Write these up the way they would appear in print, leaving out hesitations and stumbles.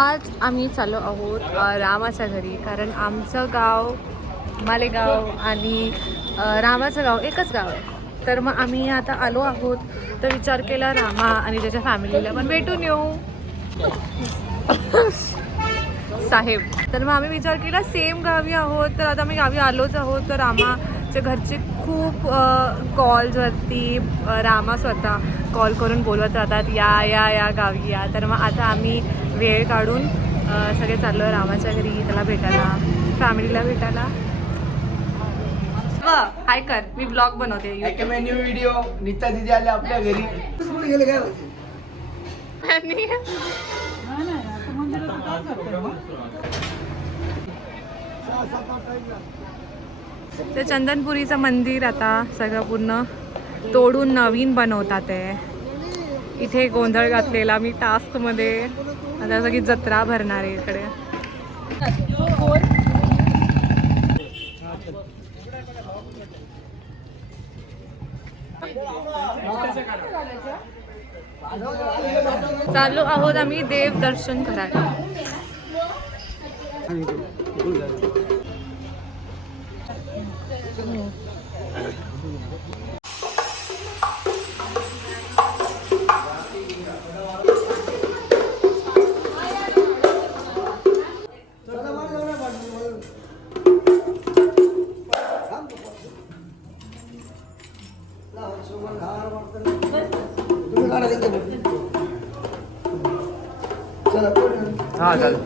आज आम्ही चाललो आहोत रामाच्या घरी, कारण आमचं गाव मालेगाव आणि रामाचं गाव एकच गाव आहे. तर मग आम्ही आता आलो आहोत, तर विचार केला रामा आणि त्याच्या फॅमिलीला पण भेटून येऊ साहेब. तर मग आम्ही विचार केला सेम गावी आहोत, तर आता आम्ही गावी आलोच आहोत. तर रामाच्या घरचे खूप कॉल्सवरती रामा स्वतः कॉल करून बोलवत राहतात, या या या गावी या. तर मग आता आम्ही वेळ काढून सगळे चाललो रामाच्या घरी त्याला भेटायला, फॅमिलीला भेटायला. हाय कर, मी ब्लॉग बनवते. New video. नीता दिदी आले आपल्या घरी. गेले काय होते? ते चंदनपुरीचं मंदिर आता सगळं पूर्ण तोडून नवीन बनवतात आहे. इथे गोंधळ घातलेला मी टास्कमध्ये. आता सगळी जत्रा भरणार आहे इकडे. चालू आहोत आम्ही देव दर्शन करायला. हा चालेल.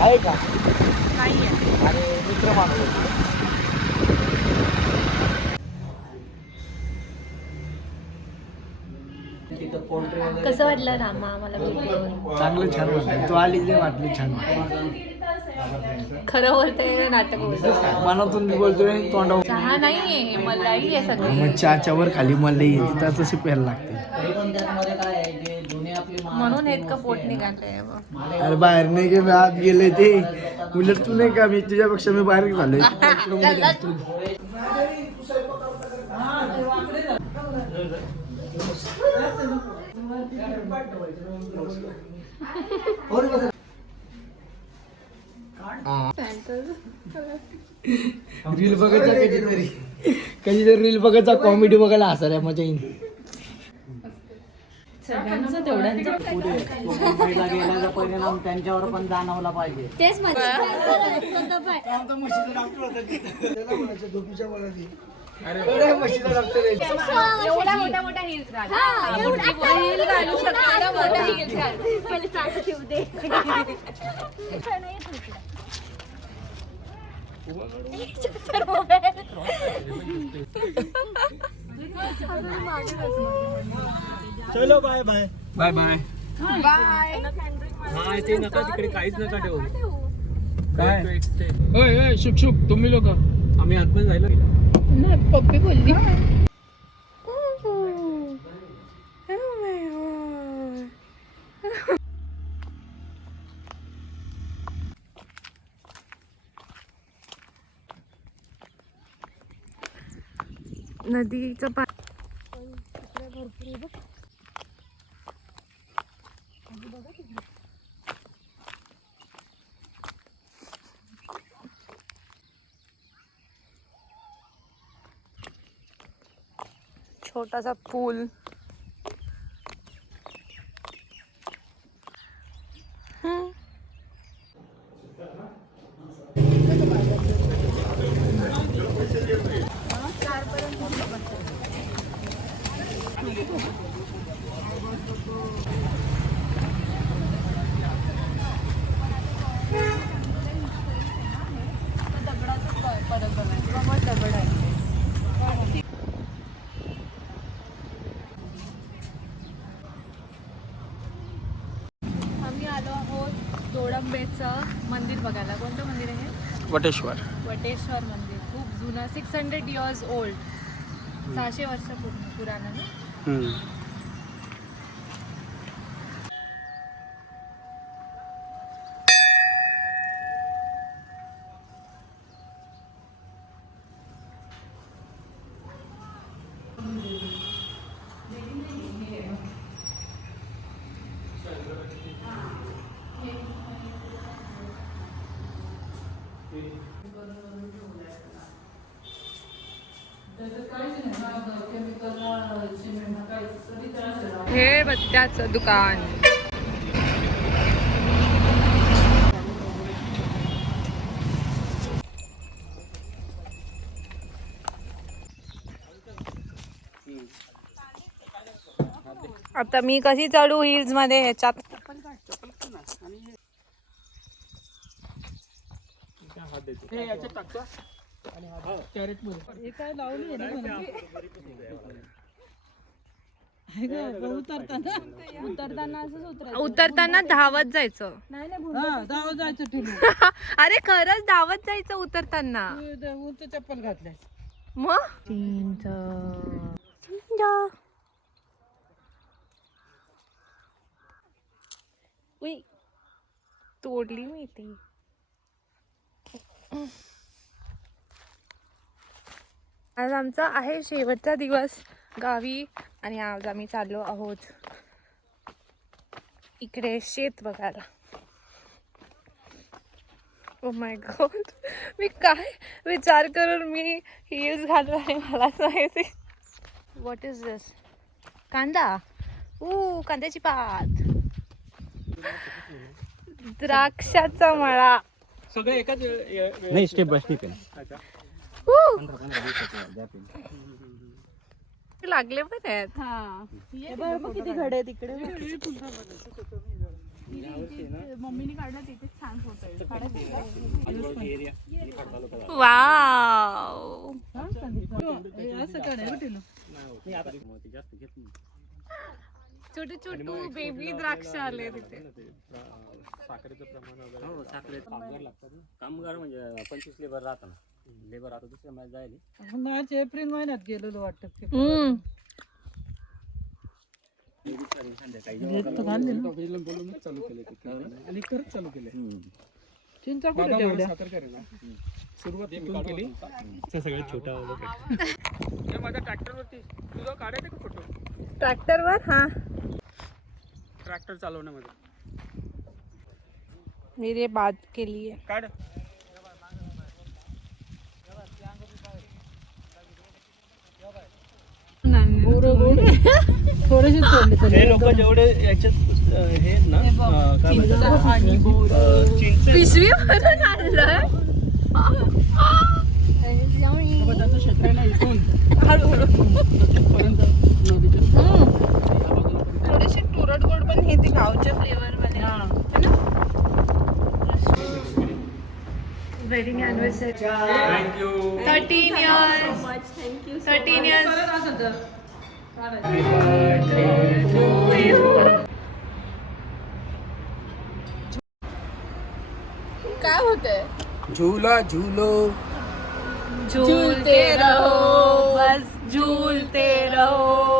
आहे का? नाही आहे. अरे मित्र माणूस. कसं वाटलं रामा आम्हाला भेटून? चांगलं छान वाटलं. तू आली ते वाटली छान. खरं बोलते नाटक बोलते? मनातून मी बोलतोय तोंडावर. चहा नाहीये, मलाई आहे सगळं. मग चहाच्या वर खाली मला येते तर तशी प्यायला लागते. म्हणून इतकं पोट निघालंय. अरे बाहेर नाही गेलं, आत गेले ते. उलट तू नाही का, मी तुझ्यापेक्षा मी बाहेर झालोय. रील बघायचा कधीतरी रील बघायचा, कॉमेडी बघायला हसायला मजा येईल. सगळ्यांचं तेवढ्यांचं मुंबईला गेल्याचा परिणाम त्यांच्यावर पण जाणवला पाहिजे. तेच एवढा मोठा मोठा हिल्स घालू चलो bye bye bye bye bye. हा ते नका तिकडे काहीच नका ठेवू. काय शुभ शुभ तुम्ही लोक आम्ही आतमध्ये जायला नाही, पप्पी बोलली. नदीचं पाणी छोटासा पूल. जोडंबेचं मंदिर बघायला. कोणतं मंदिर आहे? वटेश्वर. वटेश्वर मंदिर खूप जुनं, 600 years ओल्ड, 600 वर्ष पुराणं ना. हे बत्त्याचं दुकान. आता मी कशी चढू हिल्स मध्ये ह्याच्यात. उतरताना धावत जायचं. अरे खरंच धावत जायचं उतरताना. चप्पल घातल्या मग तोडली मी ती. आज आमचा आहे शेवटचा दिवस गावी आणि आज आम्ही चाललो आहोत इकडे शेत बघायला. ओ माय गॉड, मी काय विचार करून मी हिल्स घालू आहे मलाच माहिती. व्हॉट इज दिस? कांदा. कांद्याची पात. द्राक्षाचा मळा. सगळे एकाच नाही, स्टेप बाय स्टेप आहे. लागले पण आहेत. किती घडे आहेत तिकडे. मम्मीने काढला तिथे छान फोटो वाव. छोटे छोटे बेबी द्राक्ष आले तिथे. साखरेचं प्रमाण वगैरे. हो, साखरेत कामगार लागतात. कामगार म्हणजे 25 लेबर राहतात ना. लेबर आता दुसऱ्या महिन्यात जायला. मार्च एप्रिल महिन्यात गेलेलो वाटतं. चालू केले आणि खरंच चालू केले. चिंचा कुठे ठेवल्या? सुरुवात केली. सगळ्यात छोटा माझ्या ट्रॅक्टरवरती तुझा काढायचा का फोटो? ट्रॅक्टरवर. हा, ट्रॅक्टर चालवण्यामध्ये मेरे बात के लिए. काढ. थोडेसे सोडले तरी. हे लोक जेवढे याच्यात हे ना काय म्हणतात, चिंच पिशवी भरून आणलं. त्याचं क्षेत्र आहे ना इथून पर्यंत नदीच्या थोडेसे तुरट गोड पण हे ते गावच्या फ्लेवर मध्ये. Wedding anniversary. Thank you. 13 years. 13 years. काय होतंय? झूला झूलो झूलते रहो, बस झूलते रहो.